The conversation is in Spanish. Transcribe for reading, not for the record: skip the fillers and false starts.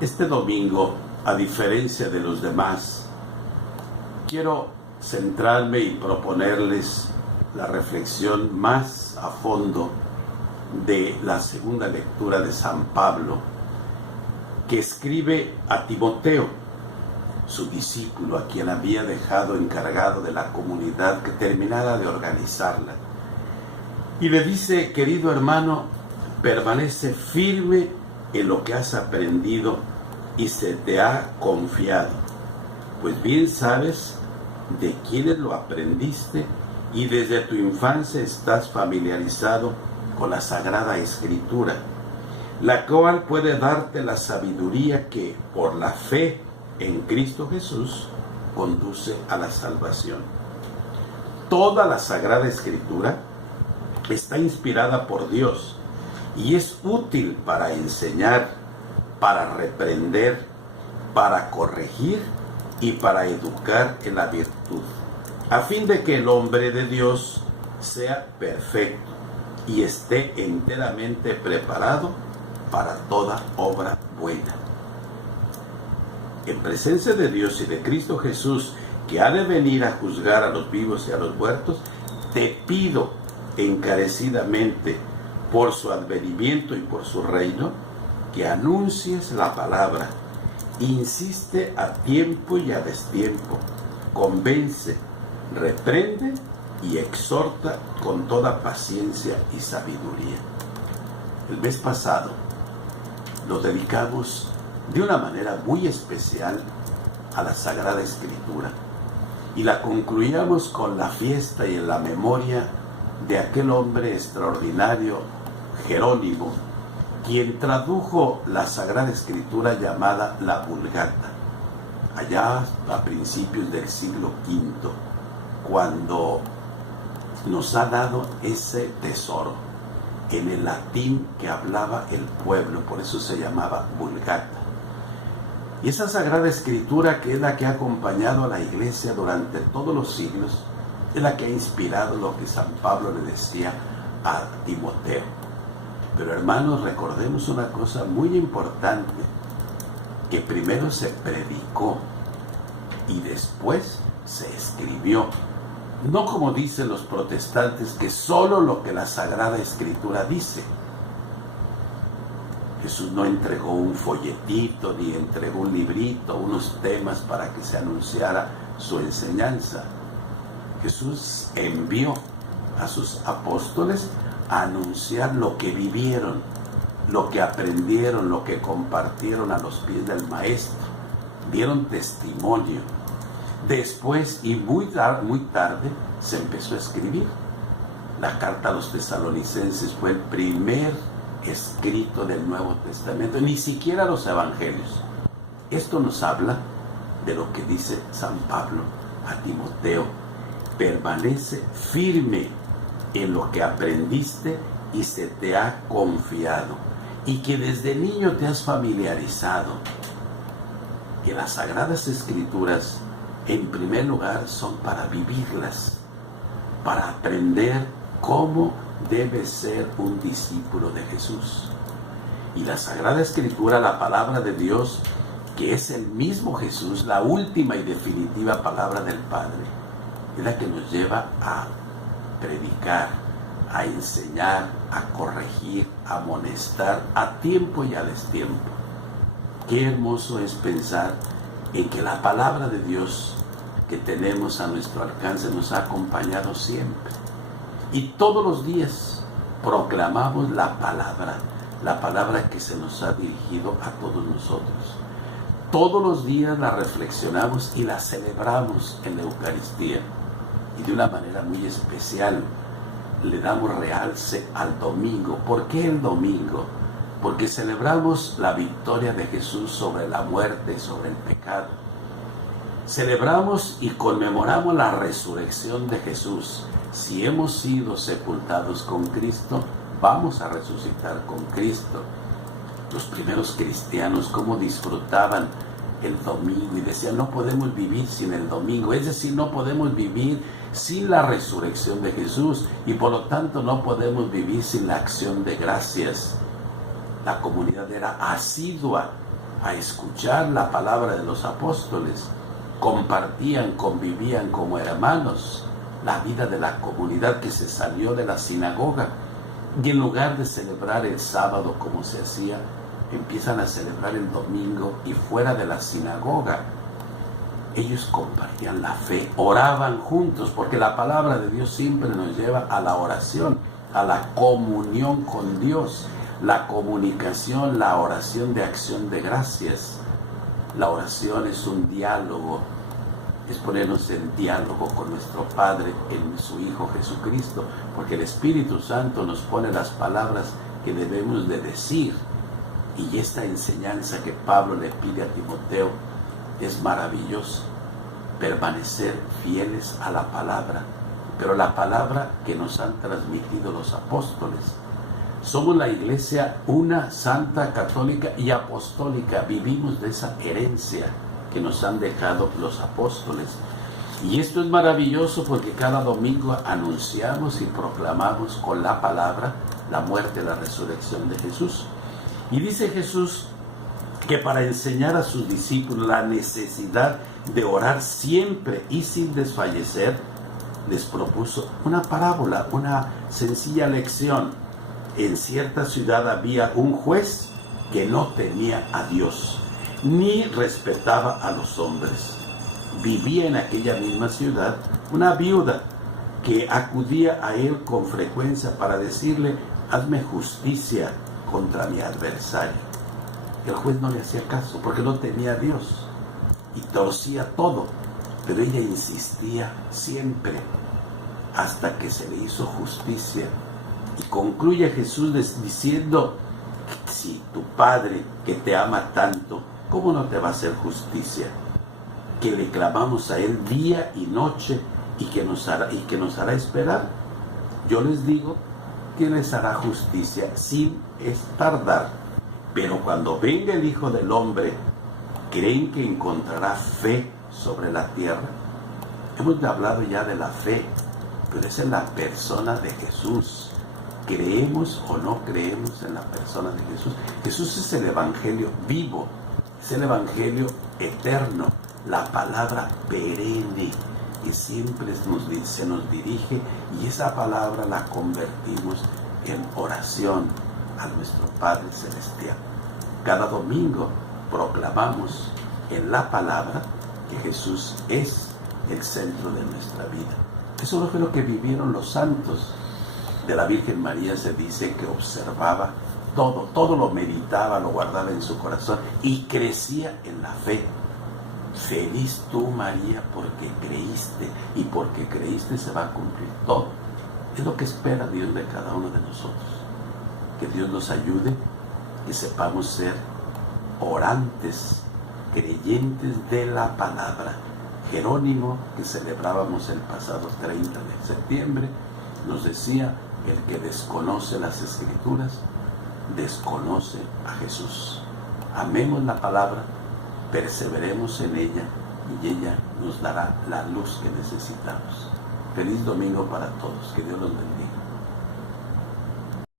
Este domingo, a diferencia de los demás, quiero centrarme y proponerles la reflexión más a fondo de la segunda lectura de San Pablo, que escribe a Timoteo, su discípulo, a quien había dejado encargado de la comunidad que terminara de organizarla. Y le dice: querido hermano, permanece firme en lo que has aprendido y se te ha confiado, pues bien sabes de quiénes lo aprendiste y desde tu infancia estás familiarizado con la Sagrada Escritura, la cual puede darte la sabiduría que, por la fe en Cristo Jesús, conduce a la salvación. Toda la Sagrada Escritura está inspirada por Dios y es útil para enseñar, para reprender, para corregir y para educar en la virtud, a fin de que el hombre de Dios sea perfecto y esté enteramente preparado para toda obra buena. En presencia de Dios y de Cristo Jesús, que ha de venir a juzgar a los vivos y a los muertos, te pido encarecidamente, por su advenimiento y por su reino, que anuncies la palabra. Insiste a tiempo y a destiempo, convence, reprende y exhorta con toda paciencia y sabiduría. El mes pasado nos dedicamos de una manera muy especial a la Sagrada Escritura y la concluíamos con la fiesta y en la memoria de aquel hombre extraordinario, Jerónimo, quien tradujo la Sagrada Escritura llamada la Vulgata, allá a principios del siglo V, cuando nos ha dado ese tesoro en el latín que hablaba el pueblo, por eso se llamaba Vulgata. Y esa Sagrada Escritura, que es la que ha acompañado a la Iglesia durante todos los siglos, es la que ha inspirado lo que San Pablo le decía a Timoteo. Pero hermanos, recordemos una cosa muy importante, que primero se predicó y después se escribió. No como dicen los protestantes, que solo lo que la Sagrada Escritura dice. Jesús no entregó un folletito, ni entregó un librito, unos temas para que se anunciara su enseñanza. Jesús envió a sus apóstoles a anunciar lo que vivieron, lo que aprendieron, lo que compartieron a los pies del Maestro. Dieron testimonio. Después, y muy tarde, se empezó a escribir. La carta a los tesalonicenses fue el primer escrito del Nuevo Testamento, ni siquiera los evangelios. Esto nos habla de lo que dice San Pablo a Timoteo: permanece firme en lo que aprendiste y se te ha confiado, y que desde niño te has familiarizado. Que las Sagradas Escrituras, en primer lugar, son para vivirlas, para aprender cómo debe ser un discípulo de Jesús. Y la Sagrada Escritura, la palabra de Dios, que es el mismo Jesús, la última y definitiva palabra del Padre, es la que nos lleva a predicar, a enseñar, a corregir, a amonestar a tiempo y a destiempo. Qué hermoso es pensar en que la palabra de Dios que tenemos a nuestro alcance nos ha acompañado siempre. Y todos los días proclamamos la palabra que se nos ha dirigido a todos nosotros. Todos los días la reflexionamos y la celebramos en la Eucaristía. Y de una manera muy especial le damos realce al domingo. ¿Por qué el domingo? Porque celebramos la victoria de Jesús sobre la muerte y sobre el pecado. Celebramos y conmemoramos la resurrección de Jesús. Si hemos sido sepultados con Cristo, vamos a resucitar con Cristo. Los primeros cristianos, cómo disfrutaban el domingo y decían: no podemos vivir sin el domingo, es decir, no podemos vivir sin la resurrección de Jesús y por lo tanto no podemos vivir sin la acción de gracias. La comunidad era asidua a escuchar la palabra de los apóstoles, compartían, convivían como hermanos, la vida de la comunidad que se salió de la sinagoga, y en lugar de celebrar el sábado como se hacía, empiezan a celebrar el domingo, y fuera de la sinagoga ellos compartían la fe, oraban juntos, porque la palabra de Dios siempre nos lleva a la oración, a la comunión con Dios, la comunicación, la oración de acción de gracias. La oración es un diálogo, es ponernos en diálogo con nuestro Padre en su Hijo Jesucristo, porque el Espíritu Santo nos pone las palabras que debemos de decir. Y esta enseñanza que Pablo le pide a Timoteo es maravilloso, permanecer fieles a la palabra, pero la palabra que nos han transmitido los apóstoles. Somos la iglesia una, santa, católica y apostólica. Vivimos de esa herencia que nos han dejado los apóstoles. Y esto es maravilloso porque cada domingo anunciamos y proclamamos con la palabra la muerte y la resurrección de Jesús. Y dice Jesús que para enseñar a sus discípulos la necesidad de orar siempre y sin desfallecer, les propuso una parábola, una sencilla lección. En cierta ciudad había un juez que no temía a Dios, ni respetaba a los hombres. Vivía en aquella misma ciudad una viuda que acudía a él con frecuencia para decirle: hazme justicia contra mi adversario. El juez no le hacía caso porque no temía a Dios y torcía todo, pero ella insistía siempre hasta que se le hizo justicia. Y concluye Jesús diciendo: si tu Padre, que te ama tanto, ¿cómo no te va a hacer justicia? Que le clamamos a Él día y noche y que nos hará esperar. Yo les digo que les hará justicia sin tardar. Pero cuando venga el Hijo del Hombre, ¿creen que encontrará fe sobre la tierra? Hemos hablado ya de la fe, pero es en la persona de Jesús. ¿Creemos o no creemos en la persona de Jesús? Jesús es el Evangelio vivo, es el Evangelio eterno, la palabra perenne que siempre se nos dirige, y esa palabra la convertimos en oración a nuestro Padre Celestial. Cada domingo proclamamos en la palabra que Jesús es el centro de nuestra vida. Eso fue lo que vivieron los santos. De la Virgen María se dice que observaba todo lo meditaba, lo guardaba en su corazón y crecía en la fe. Feliz tú, María, porque creíste, y porque creíste se va a cumplir todo. Es lo que espera Dios de cada uno de nosotros. Que Dios nos ayude, que sepamos ser orantes, creyentes de la palabra. Jerónimo, que celebrábamos el pasado 30 de septiembre, nos decía: el que desconoce las Escrituras, desconoce a Jesús. Amemos la palabra, perseveremos en ella, y ella nos dará la luz que necesitamos. Feliz domingo para todos, que Dios los bendiga.